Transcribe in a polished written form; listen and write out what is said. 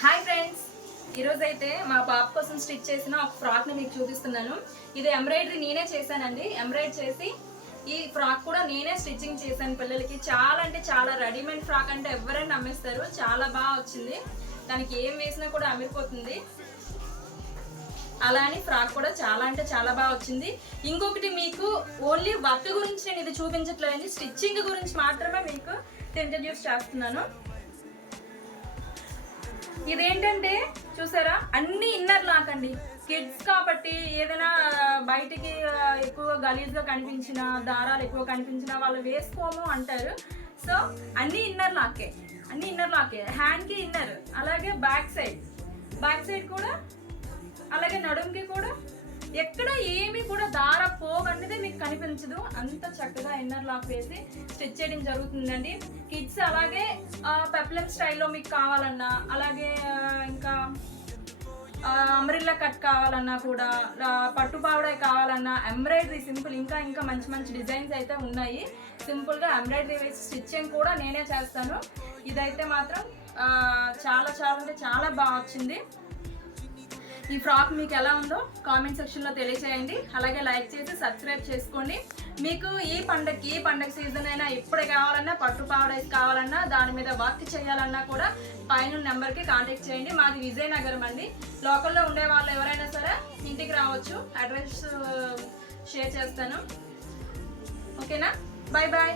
Hi friends, ఈరోజు అయితే మా పాప కోసం స్టిచ్ చేసిన ఒక ఫ్రాక్ని మీకు చూపిస్తున్నాను. ఇది ఎంబ్రాయిడరీ నేనే చేశానండి. ఎంబ్రాయిడరీ చేసి ఈ ఫ్రాక్ కూడా నేనే స్టిచ్చింగ్ చేశాను పిల్లలకి. చాలా అంటే చాలా రెడీమేడ్ ఫ్రాక్ అంటే ఎవరైనా నమ్మేస్తారు. చాలా బాగా వచ్చింది. దానికి ఏం వేసినా కూడా అమిరిపోతుంది. అలా అని ఫ్రాక్ కూడా చాలా అంటే చాలా బాగా వచ్చింది. ఇంకొకటి మీకు ఓన్లీ వర్క్ గురించి నేను ఇది చూపించట్లేదండి, స్టిచ్చింగ్ గురించి మాత్రమే మీకు ఇంట్రడ్యూస్ చేస్తున్నాను. ఇదేంటంటే చూసారా, అన్ని ఇన్నర్ లాక్ అండి. కిడ్స్ కాబట్టి ఏదైనా బయటికి ఎక్కువ గలీజ్గా కనిపించిన, దారాలు ఎక్కువ కనిపించిన వాళ్ళు వేసుకోము అంటారు. సో అన్ని ఇన్నర్ లాకే, హ్యాండ్కి ఇన్నర్, అలాగే బ్యాక్ సైడ్ కూడా, అలాగే నడుంకి కూడా ఎక్కడ ఏమి కూడా దార పోగు అనేది మీకు కనిపించదు. అంత చక్కగా ఇన్నర్ లాక్ వేసి స్టిచ్ చేయడం జరుగుతుందండి. కిడ్స్ అలాగే పెప్లమ్ స్టైల్లో మీకు కావాలన్నా, అలాగే ఇంకా అంబ్రిల్లా కట్ కావాలన్నా కూడా, పట్టు పావడా కావాలన్నా, ఎంబ్రాయిడరీ సింపుల్ ఇంకా మంచి మంచి డిజైన్స్ అయితే ఉన్నాయి. సింపుల్గా ఎంబ్రాయిడరీ వేసి స్టిచ్చింగ్ కూడా నేనే చేస్తాను. ఇదైతే మాత్రం చాలా అంటే చాలా బాగా వచ్చింది. ఈ ఫ్రాక్ మీకు ఎలా ఉందో కామెంట్ సెక్షన్లో తెలియజేయండి. అలాగే లైక్ చేసి సబ్స్క్రైబ్ చేసుకోండి. మీకు ఈ పండగ సీజన్ అయినా ఎప్పుడు కావాలన్నా, పట్టు పావడైస్ కావాలన్నా, దాని మీద వర్క్ చేయాలన్నా కూడా పైన నెంబర్కి కాంటాక్ట్ చేయండి. మాది విజయనగరం అండి. లోకల్లో ఉండే వాళ్ళు ఎవరైనా సరే ఇంటికి రావచ్చు. అడ్రస్ షేర్ చేస్తాను. ఓకేనా? Bye bye.